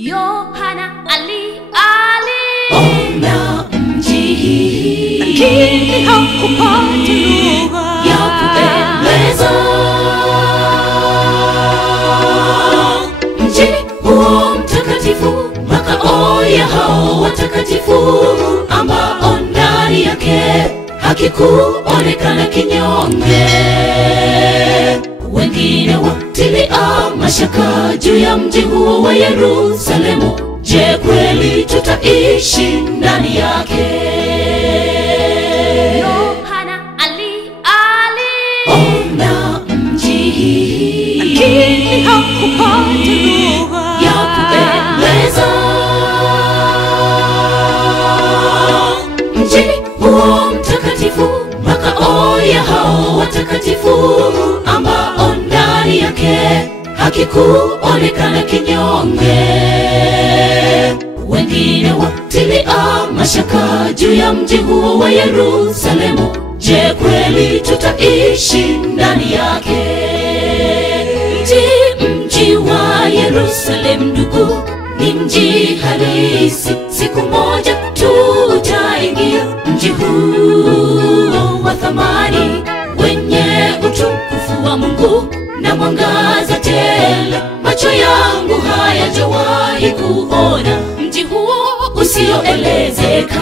Yohana ali ona mji, lakini hakupata lugha ya kupendeza. Mji huo mtakatifu, makao ya hao watakatifu, ambao ndani yake hakikuonekana kinyonge. Wengine watilia mashaka juu ya mji huo wa Yerusalemu. Je, kweli tutaishi ndani yake? Yohana ali ona mji, lakini hakupata lugha ya kupendeza. Mji huo mtakatifu, makao ya hao watakatifu, ambao ndani yake hakikuonekana kinyonge. Wengine watilia mashaka juu ya mji huo wa Yerusalemu. Je, kweli tutaishi ndani yake? Mji wa Yerusalemu ndugu, ni mji halisi. Siku moja tutaingia mji huo wa thamani, wenye utukufu wa Mungu na mwangaza tele. Macho yangu hayajawahi kuona mji huo usioelezeka.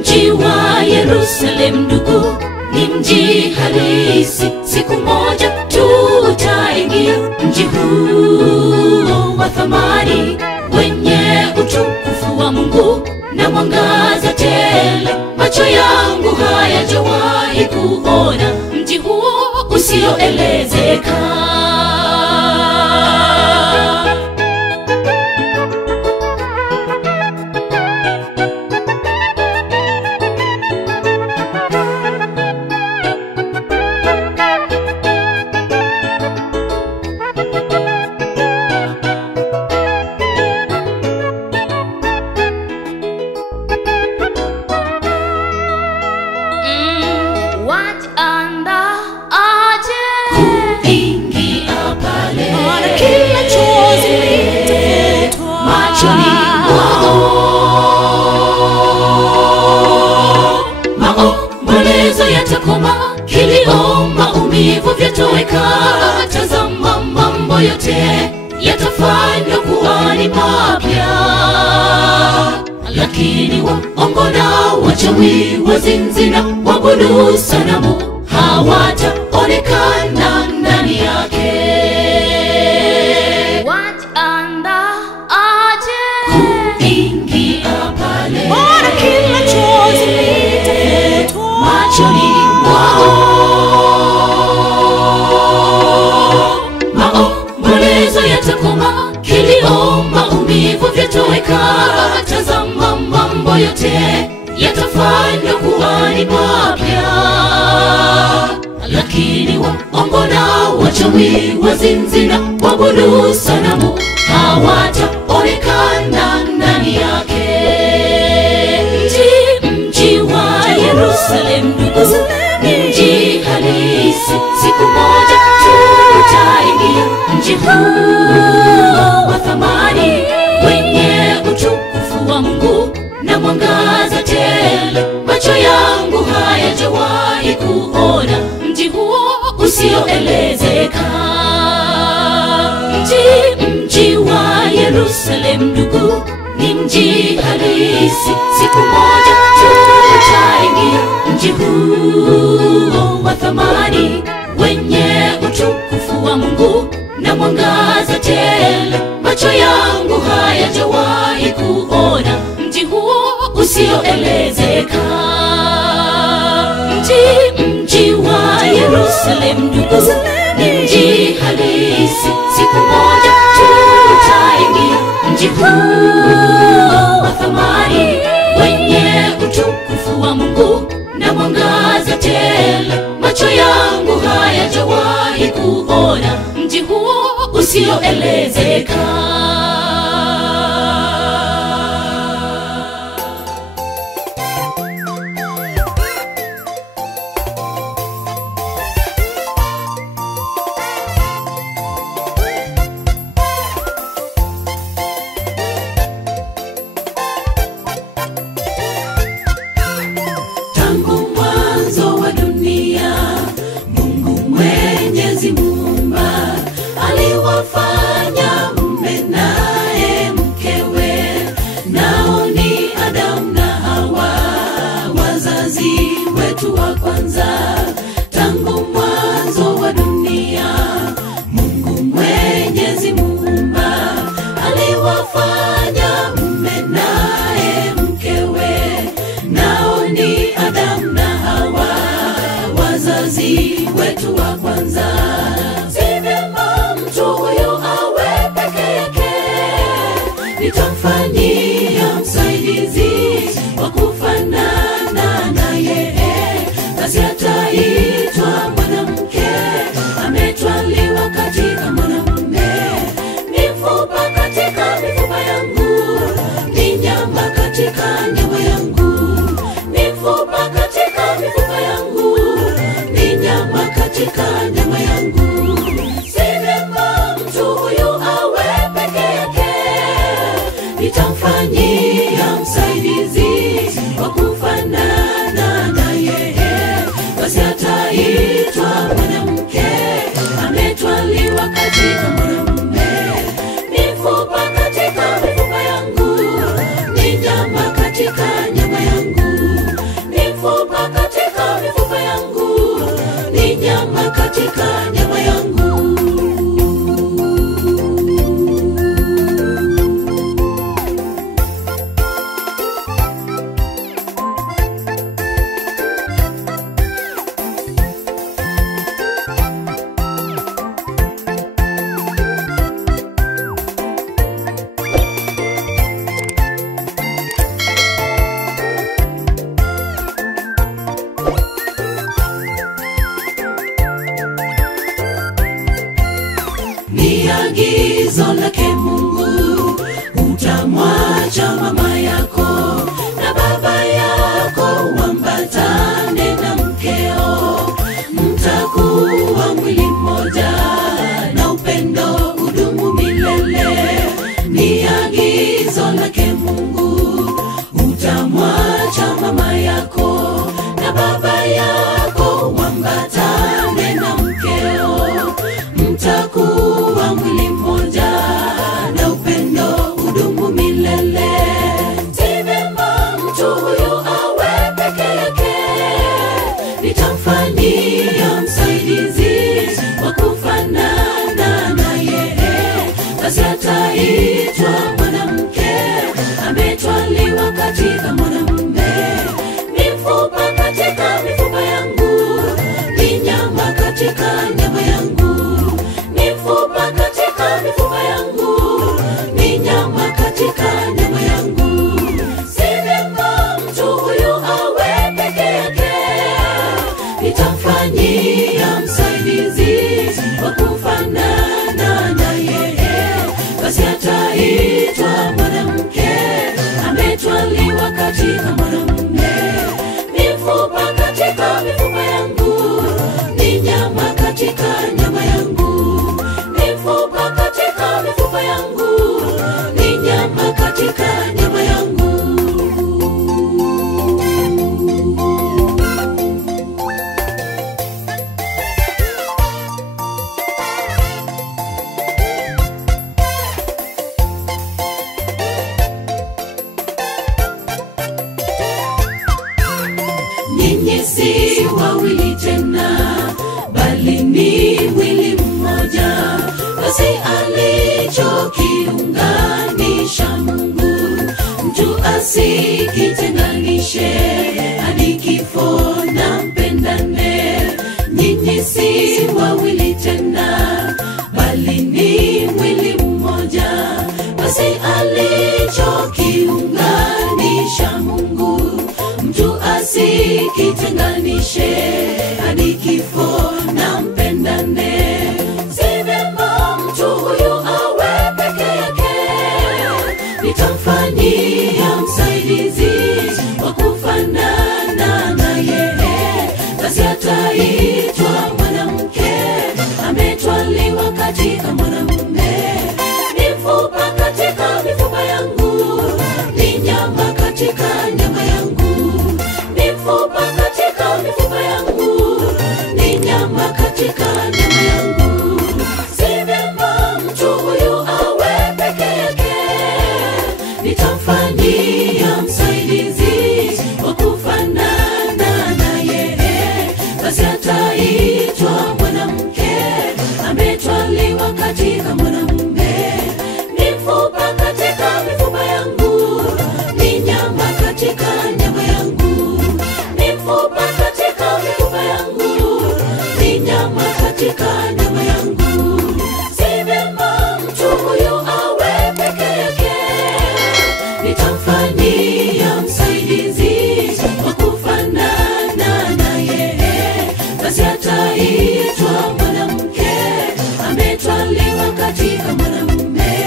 Mji wa Yerusalemu ndugu, ni mji halisi. Siku moja tutaingia mji huo wa thamani, wenye utukufu wa Mungu na mwangaza tele. Macho yangu hayajawahi kuona mji huo usioelezeka. Kilio, maumivu vyatoweka. Tazama, mambo yote yatafanywa kuwa ni mapya. Lakini waongo na wachawi, wazinzi na waabudu sanamu hawataonekana ndani yake. Kuingia pale, kila chozi litafutwa machoni mwao. Maombolezo yatakoma, kilio, maumivu vyatoweka. Tazama, mambo yote yatafanywa kuwa ni mapya. Lakini waongo na wachawi, wazinzi na waabudu sanamu hawataonekana ndani yake. Mji wa Yerusalemu ndugu, ni mji halisi. Siku moja tutaingia mji huo wa thamani, wenye utukufu wa Mungu na mwangaza tele. Macho yangu hayajawahi kuona mji huo usioelezeka. Mji wa Yerusalemu ndugu, ni mji halisi. Siku moja tutaingia mji huo wa thamani, wenye utukufu wa Mungu na mwangaza tele. Macho yangu hayajawahi kuona mji huo usioelezeka. Mji wa Yerusalemu ndugu, ni mji halisi. Siku moja tutaingia mji huo wa thamani, wenye utukufu wa Mungu na mwangaza tele. Macho yangu hayajawahi kuona mji huo usioelezeka. nitamfanyia msaidizi wa kufanana na yeye. Basi ataitwa mwanamke ametwaliwa katika mwanamume. Mifupa katika mifupa yangu, ni nyama katika nyama yangu. Mifupa katika mifupa yangu, ni nyama katika nyama yangu. Ni agizo lake Mungu, utamwacha mama yako na baba yako, wambatane na mkeo, mtakuwa mwili mmoja na upendo udumu milele. Ni agizo lake Mungu, utamwacha mama yako na baba yako, wambatane na mkeo, mtakuwa mwili mmoja na upendo udumu milele. Si vyema mtu huyu awe peke yake, nitamfanyia msaidizi wa kufanana na yeye. Basi ataitwa mwanamke ametwaliwa katika mwanamume. Mifupa katika mifupa yangu, ni nyama katika nyama yangu. Mifupa katika mifupa yangu, ni nyama katika nyama yangu. Si vyema mtu huyu awe peke yake, nitamfanyia msaidizi wa kufanana na yeye. Basi ataitwa mwanamke ametwaliwa katika mwanamume. Mifupa katika mifupa yangu, ni nyama katika nyama yangu. Mifupa katika mifupa yangu, ni nyama katika nyama yangu. Ninyi si wawili tena, bali ni mwili mmoja. Basi alichokiunganisha Mungu, mtu asikitenganishe. Hadi kifo na mpendane. Nyinyi si wawili tena, bali ni mwili mmoja. Basi alichokiunganisha Mungu, mtu asikitenganishe. Hadi kifo na mpendane. Si vyema mtu huyu awe peke yake, nitamfanyia msaidizi wa kufanana na yeye. Basi ataitwa mwanamke ametwaliwa katika mwanamume. Mifupa katika mifupa yangu, ni nyama katika nyama yangu. Mifupa katika mifupa yangu, ni nyama katika nyama yangu. Si vyema mtu huyu awe peke yake, nitamfanyia msaidizi wa kufanana na yeye. Basi ataitwa mwanamke ametwaliwa katika mwanamume. Mifupa katika mifupa yangu, ni nyama katika nyama yangu. Mifupa katika mifupa yangu, ni nyama katika nyama yangu. Si vyema mtu huyu awe peke yake, nitamfanyia msaidizi wa kufanana na yeye. Basi ataitwa mwanamke ametwaliwa katika mwanamume.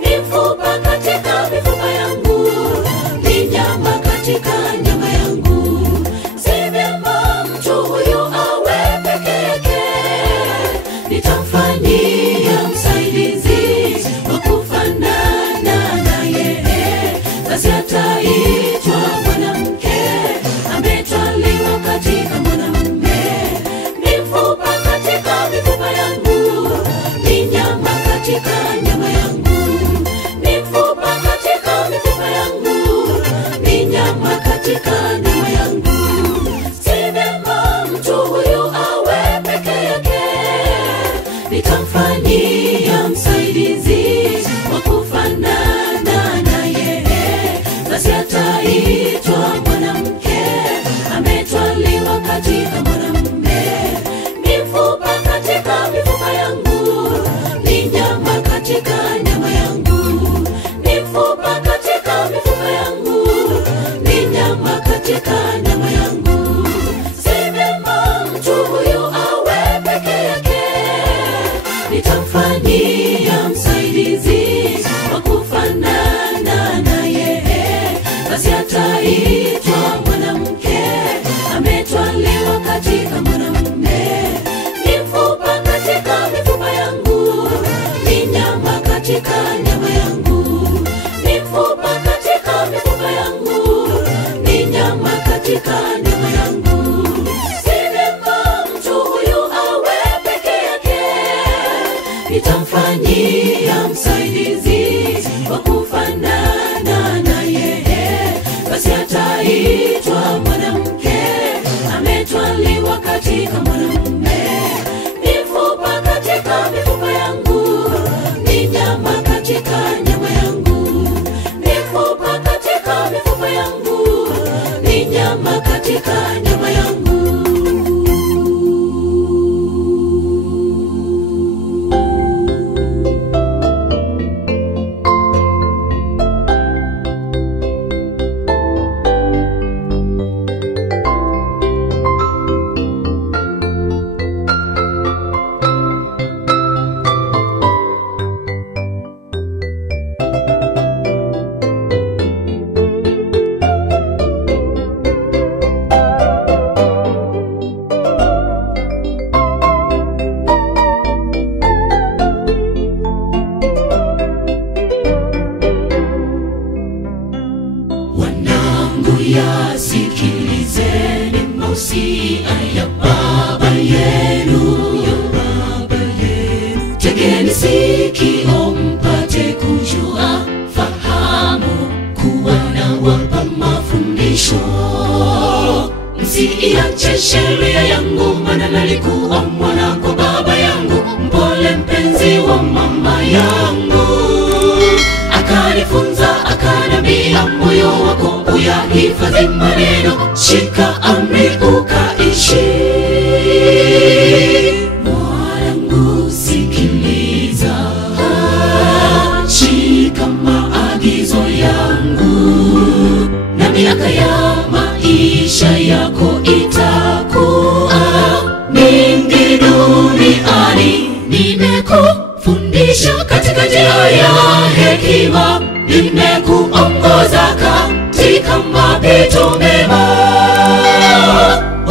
Mifupa katika mifupa yangu, ni nyama katika nyama yangu. Si vyema mtu huyu awe peke yake, nitamfanyia msaidizi wa kufanana na yeye. katika nyama yangu, mifupa katika mifupa yangu, ni nyama katika nyama yangu. Si vyema mtu huyu awe peke yake, nitamfanyia msaidizi wa kufanana na yeye, basi ataitwa mwanamke, ametwaliwa katika mwanamume. Mifupa katika mifupa yangu, ni nyama katika nyama yangu, mifupa katika mifupa yangu, ni nyama katika nyama yangu. Si vyema mtu huyu awe peke yake, nitamfanyia msaidizi wa kufanana na yeye, basi ataitwa mwanamke, ametwaliwa katika mwanamume. Mifupa katika mifupa yangu, ni nyama katika nyama yangu, mifupa katika mifupa yangu, ni nyama katika nyama yangu. Si vyema mtu huyu awe peke yake, nitamfanyia msaidizi wa kufanana na yeye, basi ataitwa mwanamke, ametwaliwa katika mwanamume. Mifupa katika mifupa yangu, ni nyama katika nyama yangu, mifupa katika mifupa yangu, ni nyama katika nyama yangu. Wanangu, yasikilizeni mausia ya baba yenu, tegeni sikio mpate kujua, fahamu kuwa nawapa mafundisho. Msiiache sheria yangu, maana nalikuwa mwana kwa baba yangu, mpole mpenzi wa mama yangu, akanifunza akanambia, moyo wako uyahifadhi maneno, shika amri ukaishi. Mwanangu, sikiliza, shika maagizo yangu, na miaka ya maisha yako itakuwa mingi duniani. Nimekufundisha katika njia ya hekima, nimekuongoza katika mapito mema.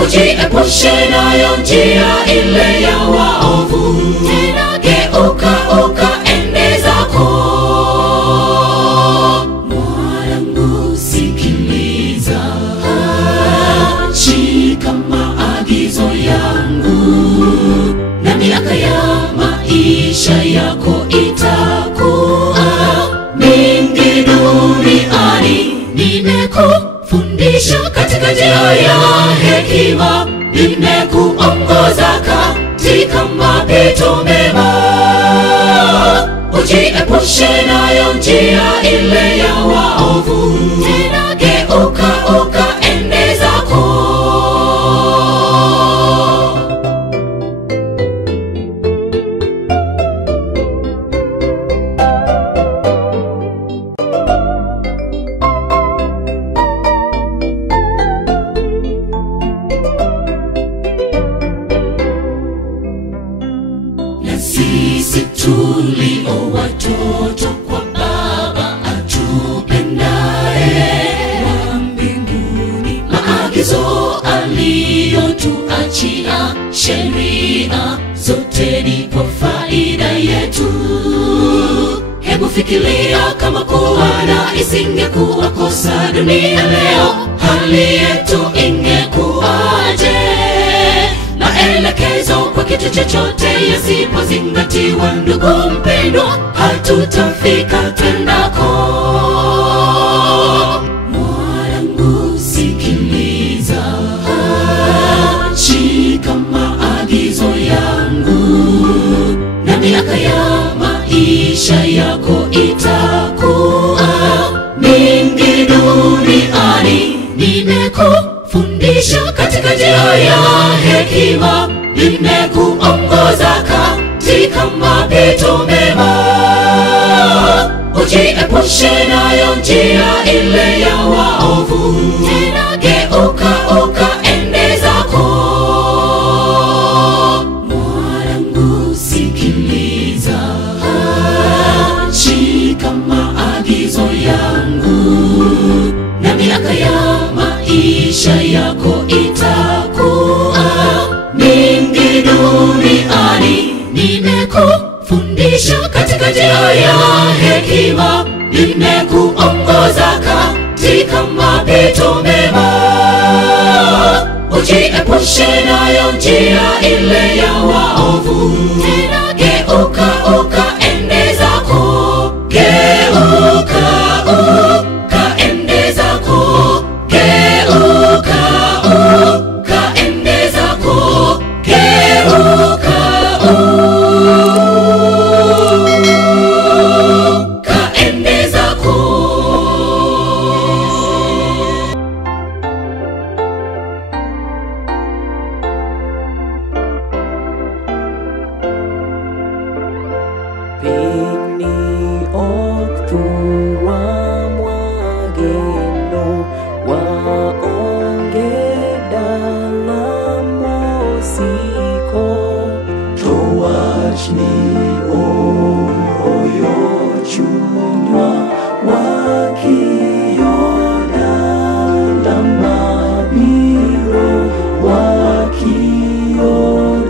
Ujiepushe nayo njia ile ya waovu, tena geuka ukaende zako. Mwanangu, sikiliza, shika maagizo yangu, na miaka ya maisha yako itakuwa mingi duniani. Nimekufundisha katika njia ya hekima, nimekuongoza katika mapito mema. Ujiepushe nayo njia ile ya waovu, tena geuka ukaende zako. Sisi tulio watoto kwa Baba atupendaye wa mbinguni, maagizo aliyotuachia, sheria zote ni kwa faida yetu. Hebu fikiria kama kuwana isingekuwa kosa dunia leo, hali yetu ingekuwaje? Maelekezo kwa kitu chochote yasipozingatiwa, ndugu mpendwa, hatutafika twendako. Mwanangu sikiliza, shika maagizo yangu, na miaka ya maisha yako itakuwa mingi duniani. Nimekufundisha katika njia ya hekima, nimekuongoza katika mapito mema. Ujiepushe nayo njia ile ya waovu, tena geuka ukaende zako. Mwanangu sikiliza, shika maagizo yangu, na miaka ya maisha yako itakuwa mingi duniani. Nimekufundisha katika njia ya hekima, nimekuongoza katika mapito mema. Ujiepushe nayo njia ile ya waovu, tena geuka ukaende zako. Geuka ukaende zako, geuka ukaende zako, geuka ukaende zako. Pini oktura mwageno waonge dalam mosiko. To wachni oyo chunywa wakiyo dalam mabiro, wakiyo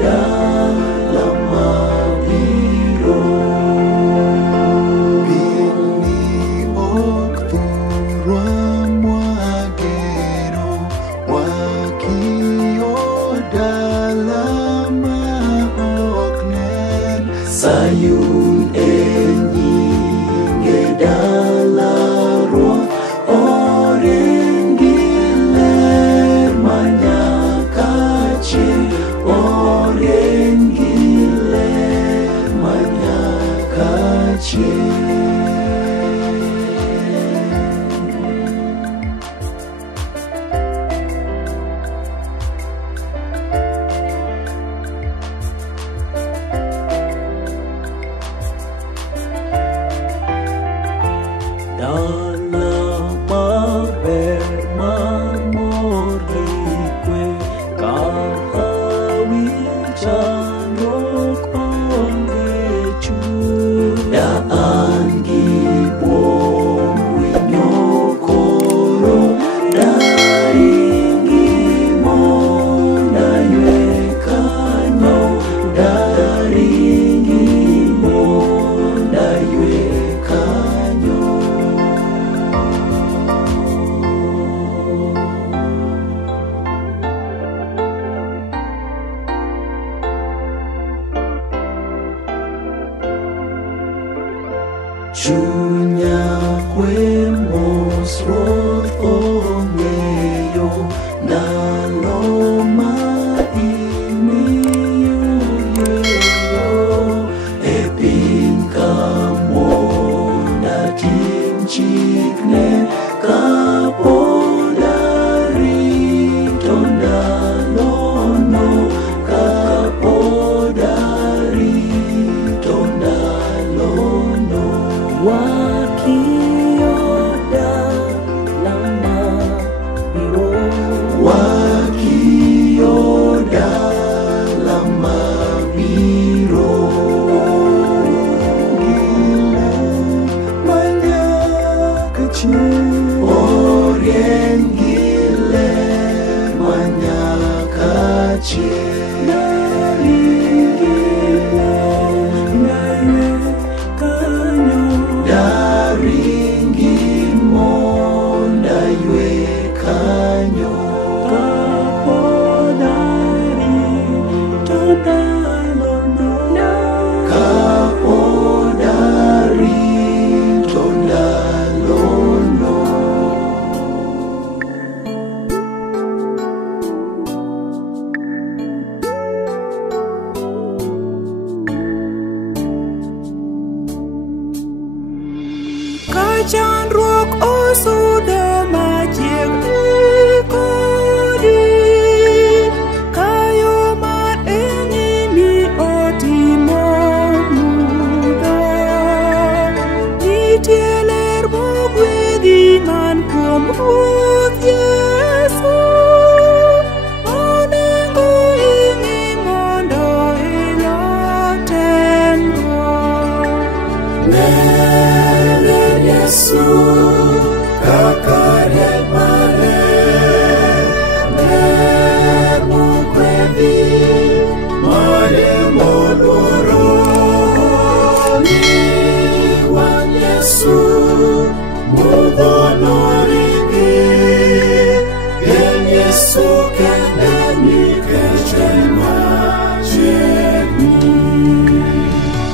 dalam mabiro. Sayun enyinge dalaruoth, orengiler manyakache, orengiler manyakache. Dala maber mamor gikwe, kahawi chandok onge chuny. Daan gibuom winyo koro, daringi monda ywe kanyo, daringi monda ywe kanyo. Chunya kwe mosruoth ong'eyo, ndalo ma imiyo yweyo. E piny kamonda tim chikne, kapod arito ndalono, kapod arito ndalono. Wakiyo dalam mabiro, wakiyo dalam mabiro. Manyakache, oriengiler manyakache. Daringi monda ywe kanyo, kapod arito ndalono. chandruok osudo machiegni kodi, kayo mar enyimi otimo mudho. Nitie ler mogwedhi man kuom Ruoth Yesu, onego ing'i mondo ilo temruok. Nene Yesu kaka rieny maler, ler mogwedhi mane moluoro ni wang' Yesu mudho noringi. En Yesu kende nikech en machiegni.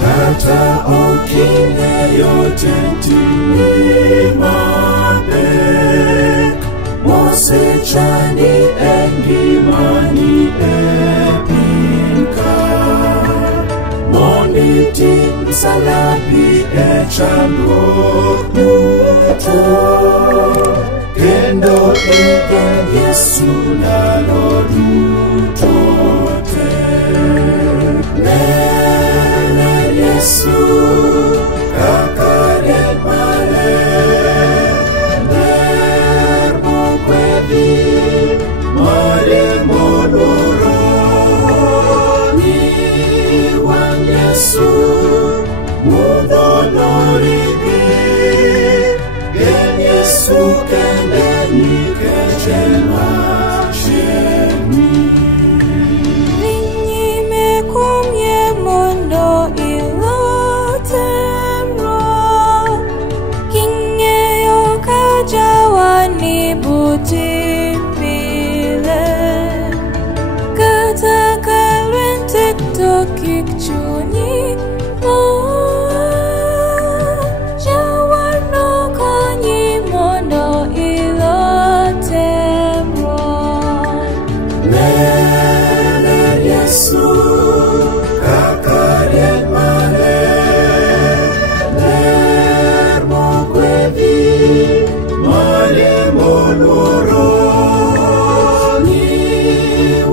Kata ok ing'eyo tentini mapek mosechandi e ngimani e piny ka, mondo iting' msalapi e chandruok duto, kendo igen Yesu ndalo duto te. Nene Yesu kaka rieny maler, ler mogwedhi mane moluoro ni wang' Yesu mudho noringi. En Yesu kende nikech en machiegni. Nyime kuom yie mondo ilo temruok, king'eyo ka jawani buti pile. Kata ka lweny tek to kik chunyi mor, jawarno konyi mondo ilo temruok. Nene Yesu kaka rieny maler, ler mogwedhi mane moluoro ni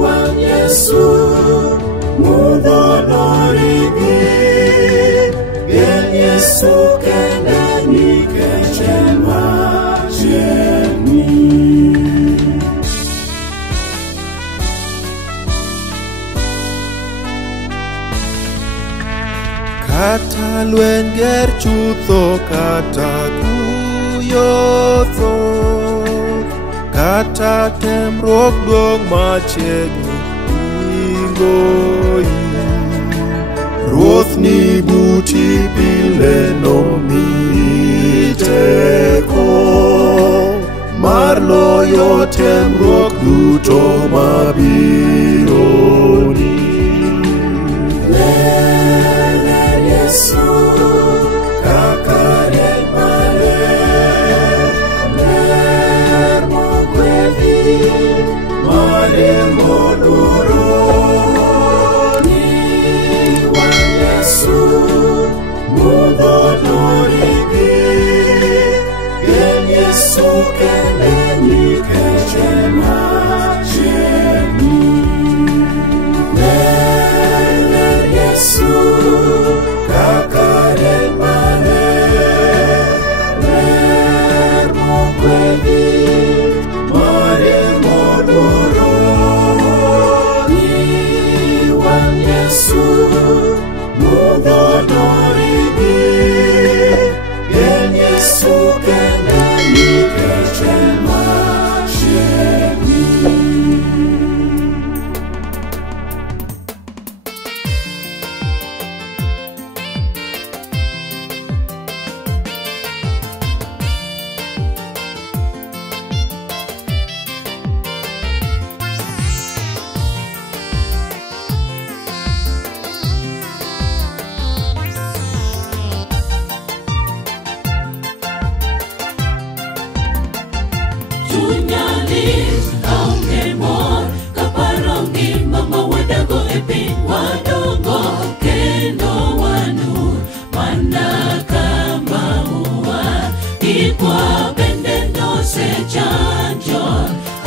wang' Yesu mudho noringi. En Yesu kende nikech en machiegni. Kata lweny ger chutho, kata kuyo thoth, kata temruok duong' machiegni ingoi. Ruoth ni buti pile nomiyi teko mar loyo temruok duto mabironi. Nene Yesu kaka rieny maler, ler mogwedhi mane moluoro ni wang' Yesu mudho noringi. En Yesu kende nikech en machiegni. ikwa bende nosechanjo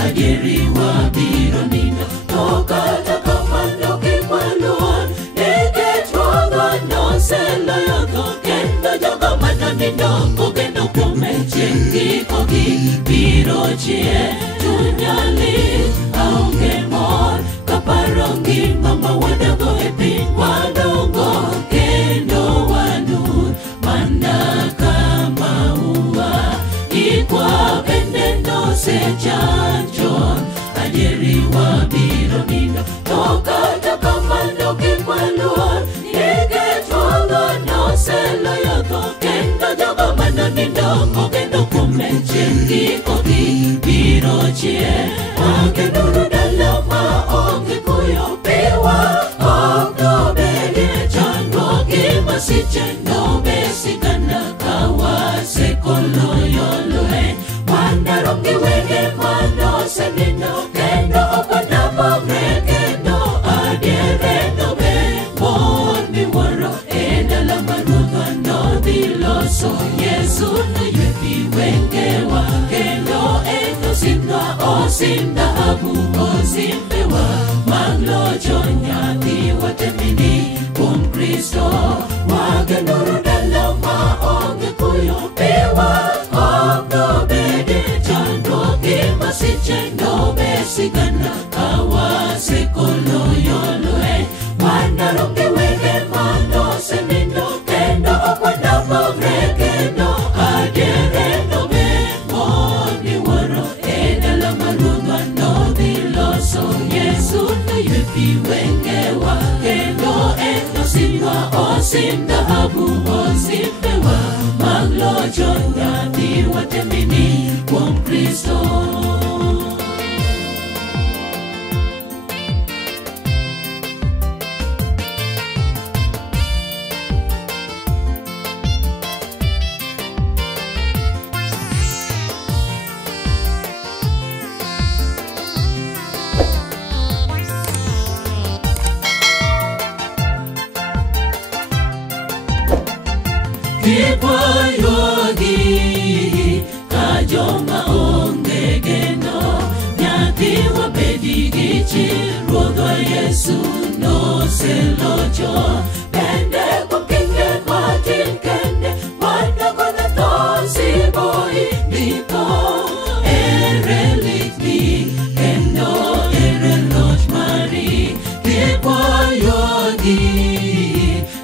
adieriwa biro nindo to kata kamano kikwaluon nikech ruodhwa noseloyo tho kendo jogo manonindo kogeno kuome chieng' gikogi biro chie chunya lit aonge mor kaparo ngima ma wadago e piny wadongo kendo wanur mana ka maua ikwa bende nosechanjon adieriwa biro nindo to kata kamano kikwaluor nikech ruodhwa noseloyo tho kendo jogo manonindo kogeno kuome chieng' gikogi biro chie wagenuru dala ma onge kuyo piwa ok nobedie chandruoge masiche nobesigana ka wasekoloyo lweny wandaro gi wenge manosenindo kendo ok wanapogre kendo adiere nobe mon miwuoro e dala ma ruodhwa nodhi loso Yesu noywe pi wengewa kendo en osimnwa osim dhahabu osimbewa mag locho nyathiwa temini kuom Kristo wagenuru dala ma onge kuyo piwa ok nobedie chandruoge masiche nobesigana ka wasekoloyo lweny wandaro gi wenge manosenindo kendo ok wanapogre kendo adiere nobe mon miwuoro e dala ma ruodhwa nodhi loso Yesu noywe pi wengewa kendo en osimnwa osim dhahabu osimbewa mag locho nyathiwa temini kuom Kristo. Ikwayogi ka joma onge geno nyathiwa bedi gi chir ruodhwa Yesu noselocho bende kuom kinde matin kende wanagono tho siboi ndiko ere likni kendo ere loch mari ikwayogi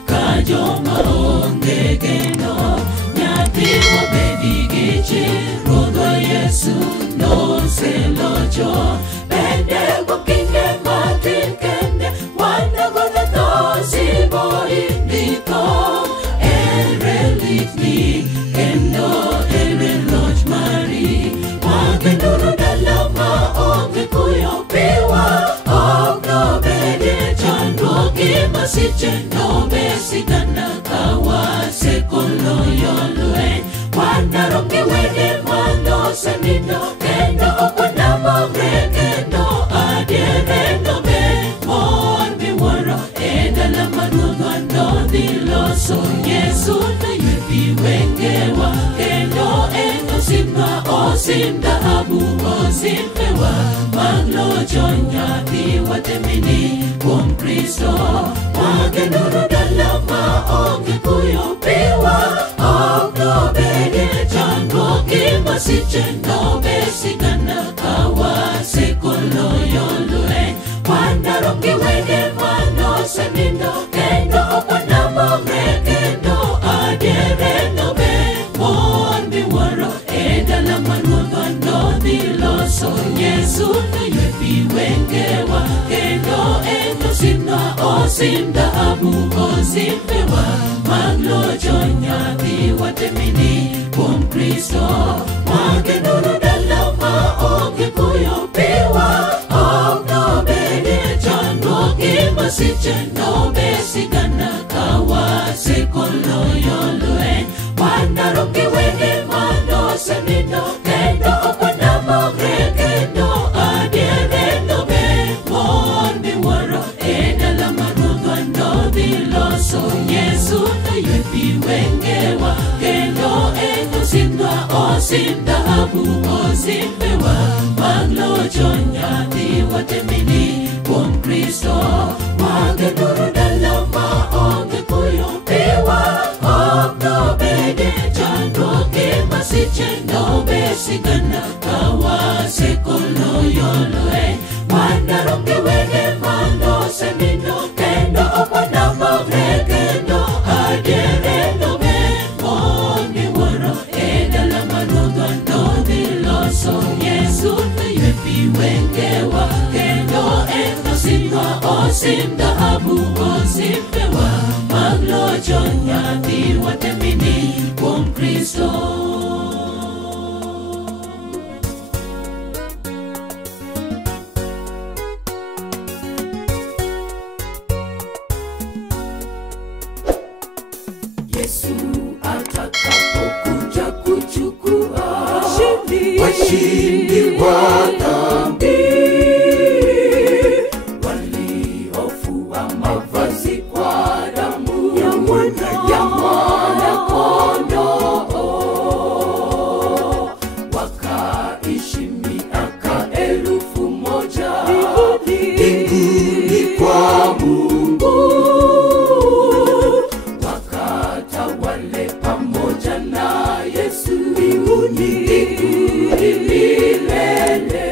ka joma onge geno nyathiwa bedi gi chir ruodhwa Yesu noselocho bende kuom kinde matin kende wanagono tho siboi ndiko ere likni kendo ere loch mari wagenuru dala ma onge kuyo piwa ok nobedie chandruoge masiche nobesigana ka wasekoloyo lweny wandaro gi wenge manosenindo kendo ok wanapogre kendo adiere nobe mon miwuoro e dala ma ruodhwa nodhi loso Yesu noywe pi wengewa kendo en osimnwa osim dhahabu osimbewa mag locho nyathiwa temini kuom Kristo wagenuru dala ma onge kuyo piwa ok nobedie chandruoge masiche nobesigana ka wasekoloyo lweny wandaro gi wenge manosenindo kendo ok wanapogre kendo adiere nobe mon miwuoro e dala ma ruodhwa nodhi loso Yesu noywe pi wengewa kendo en osimnwa osim dhahabu osimbewa mag locho nyathiwa temini kuom Kristo wagenuru dala ma onge kuyo piwa ok nobedie chandruoge masiche nobesigana ka wasekoloyo lweny wandaro gi wenge manosenindo kendo ok wanapogre kendo adiere nobe mon miwuoro e dala ma ruodhwa nodhi loso Yesu noywe pi wengewa kendo en osimnwa osim dhahabu osimpewa maglocho nyathi watemini kuom Kristo mageduru dalama onge kuyo pewa okno bede chandruoge masiche nobe sigana kawasekolo yoloe mandaronge wege mano semino kendo opana magre kendo adiere nobe moni woro edala marugo nodhiloso Yesu yepi wengewa kendo enosinwa osim dhahabu osimpewa maglocho nyathi watemini kuom Kristo. Yesu atakapokuja kuchukua washindi wa dhambi, waliofua mavazi kwa damu ya mwana-kondoo, wakaishi miaka 1000 mbinguni kwa Mungu, wakatawale pamoja na Yesu mbinguni milele.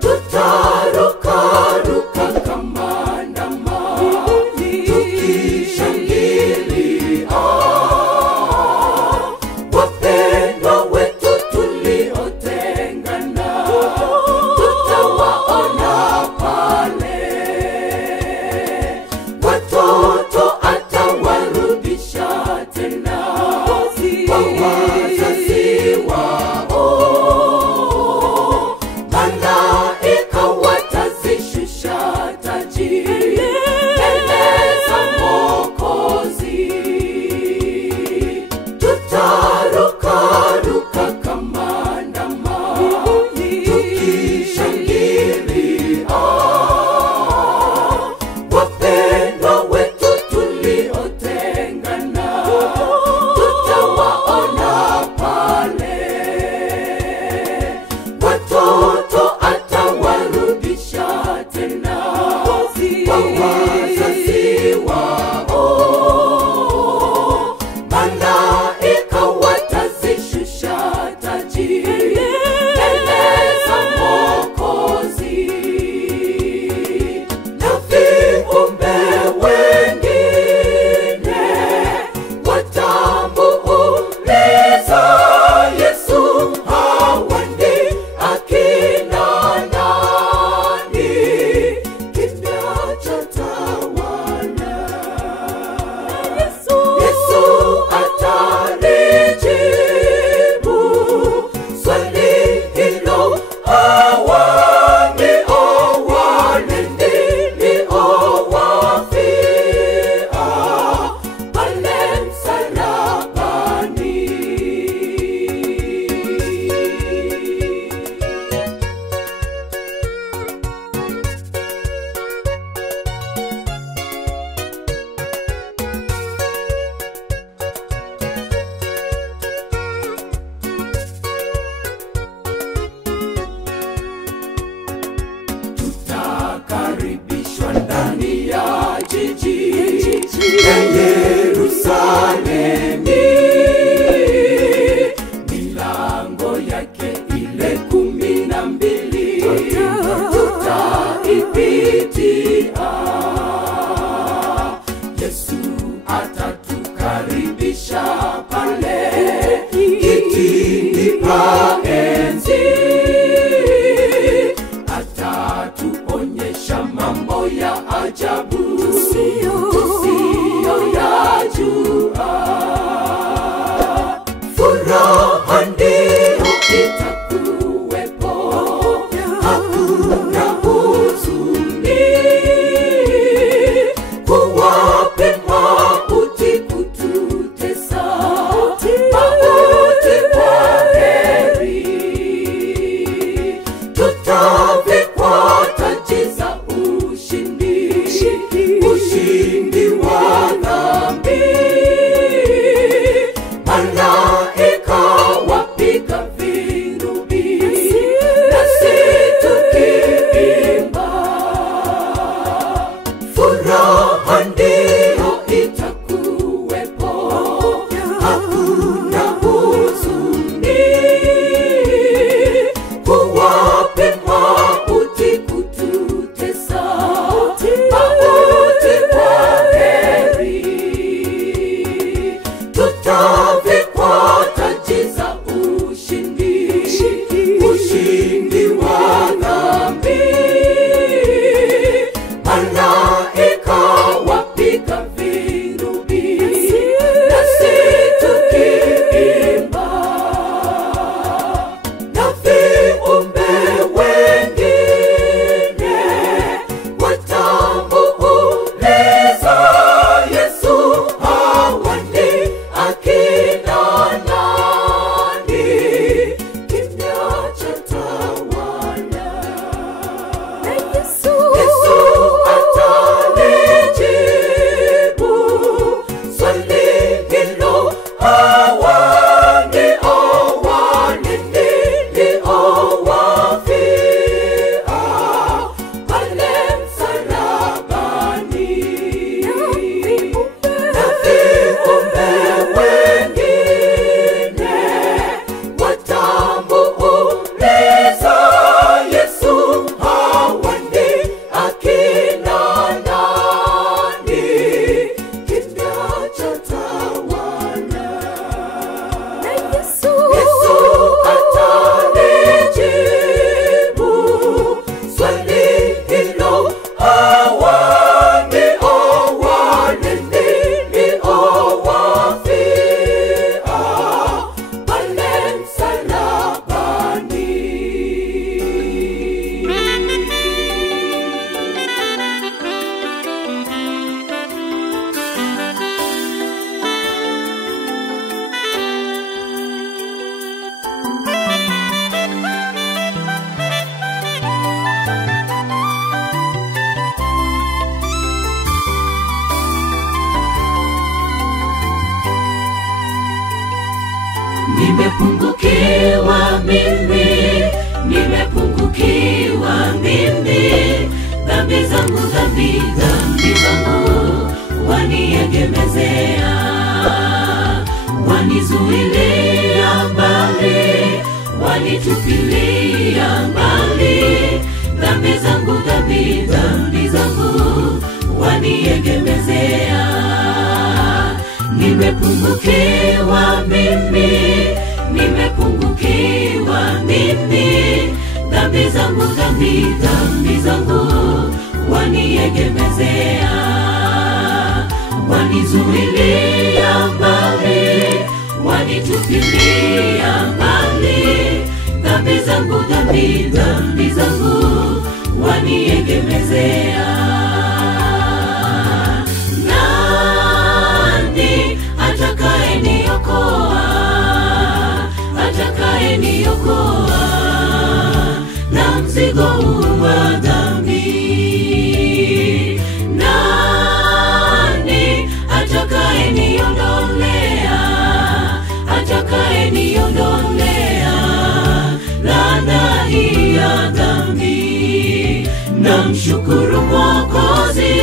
Tutaruka kama ndama tukishangilia wapendwa wetu tuliotengana, tutawaona pale. Watoto atawarudisha tena kwa wazazi wao, malaika watazishusha taji mbele za Mwokozi. Tutaruka kama ndama tukishangilia wapendwa wetu tuliotengana, tutawaona pale. Watoto atawarudisha tena kwa wazazi wao, malaika watazishusha taji mbele za Mwokozi. Na viumbe wengine watamuuliza Yesu, hawa ndi akina nani? Kimya chatawala. Yesu atalijibu swali hilo, hawa ndio wale niliowafia pale msalabani. Tutakaribishwa ndani ya jiji ya Yerusalemi, milango yake ile 12 tutaipitia. Yesu atatukaribisha pale kitini pa enzi, atatuonyesha mambo ya ajabu tusiyoyajua. Furaha ndio itakuwepo, hakuna huzuni, kuwape mauti kututesa tutavikwa taji za ushindi, ushindi wa dhambi. Malaika wapiga vinubi, nasi tukiimba, na viumbe wengine watamuuliza Yesu, hawa ni akina nani? Kimya chatawala. Yesu atalijibu swali hilo, hawa ndio wale niliowafia pale msalabani. Na viumbe wengine watamuuliza Yesu, hawa ni akina nani? Kimya chatawala. Yesu atalijibu swali hilo, hawa ndio wale niliowafia pale msalabani. Nimepungukiwa mimi, nimepungukiwa mimi, dhambi zangu, dhambi zangu waniegemezea, wanizuilia mbali, wanitupilia mbali, dhambi zangu, dhambi zangu waniegemezea. Nimepungukiwa mimi, nimepungukiwa mimi, dhambi zangu, dhambi zangu waniegemezea, wanizuilia mbali, wanitupilia mbali, dhambi zangu, dhambi zangu waniegemezea. Nani atakayeniokoa, atakayeniokoa na mzigo wa dhambi? Nani atakayeniondolea, atakayeniondolea laana hii ya dhambi? Namshukuru Mwokozi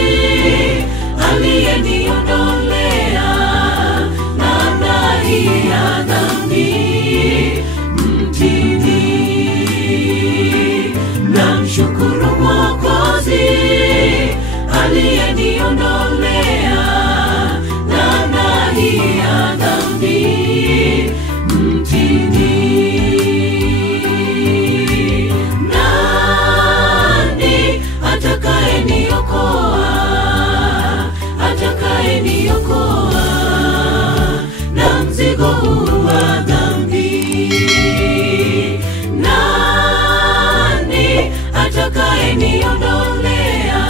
aliyeniondolea laana hii ya dhambi mtini. Namshukuru Mwokozi aliyeniondolea laana hii ya dhambi mtini. Nani atakayeniokoa, atakayeniokoa na mzigo wa dhambi? Nani atakayeniondolea,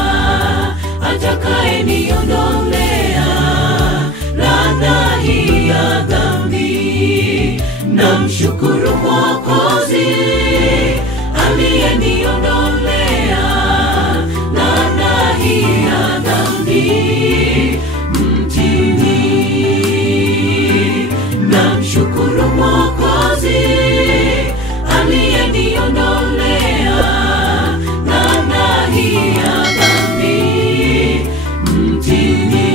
atakayeniondolea laana hii ya dhambi? Namshukuru Mwokozi aliyeniondolea laana hii ya dhambi mtini. Namshukuru Mwokozi aliyeniondolea laana hii ya dhambi mtini.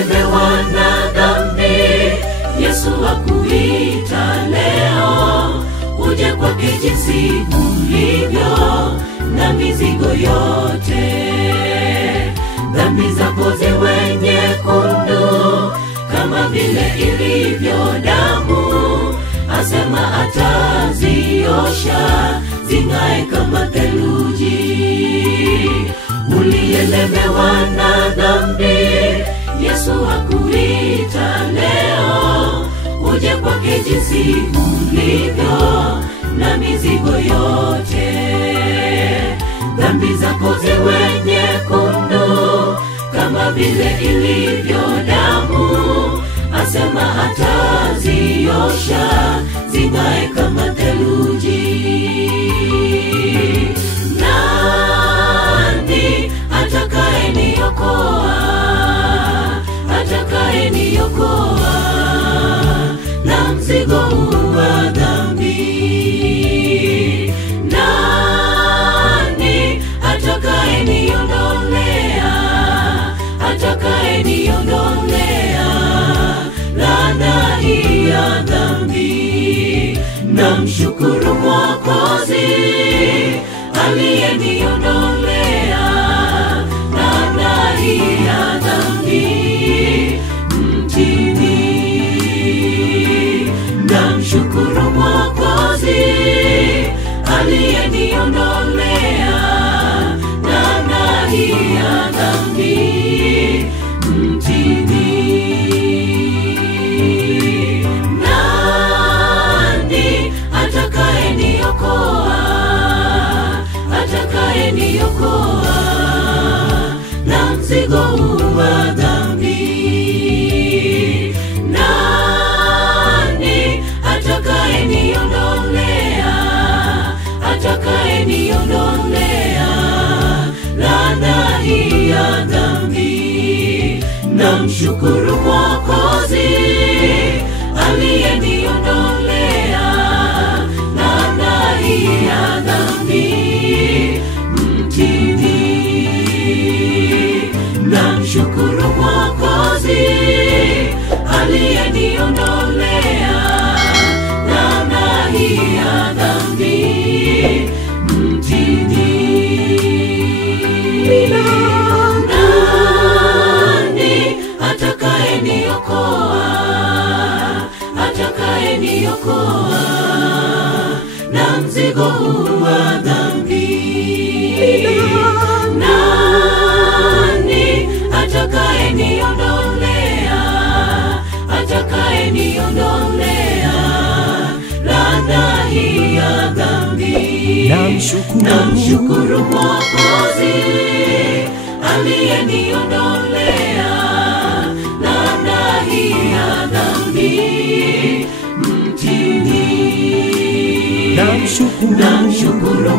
uliyelemewa na dhambi, Yesu akuita leo uje kwake jinsi ulivyo na mizigo yote. Dhambi zako ziwe nyekundu kama vile ilivyo damu, asema ataziosha zing'ae kama theluji. Uliyelemewa na dhambi, Yesu akuita leo uje kwake jinsi ulivyo na mizigo yote. Dhambi zako ziwe nyekundu kama vile ilivyo damu, asema ataziosha zing'ae kama theluji. Nani atakayeniokoa? Atakayeniokoa na mzigo huu wa dhambi? Nani atakayeniondolea? Atakayeniondolea laana hii ya dhambi? Namshukuru Mwokozi aliyeniondolea laana hii ya dhambi mtini. Namshukuru Mwokozi aliyeniondolea laana hii ya dhambi mtini. Nani atakayeniokoa? Atakayeniokoa na mzigo huu wa dhambi? Nani atakayeniondolea? Atakayeniondolea laana hii ya dhambi? Namshukuru Mwokozi aliyeniondolea laana hii ya dhambi mtini. Namshukuru Mwokozi aliyeniondolea laana hii ya dhambi mtini. Nani atakayeniokoa? Atakayeniokoa na mzigo huu wa dhambi? Nani atakayeniondolea? Atakayeniondolea laana hii ya dhambi? Namshukuru Mwokozi aliyeniondolea laana hii ya dhambi mtini. Namshukuru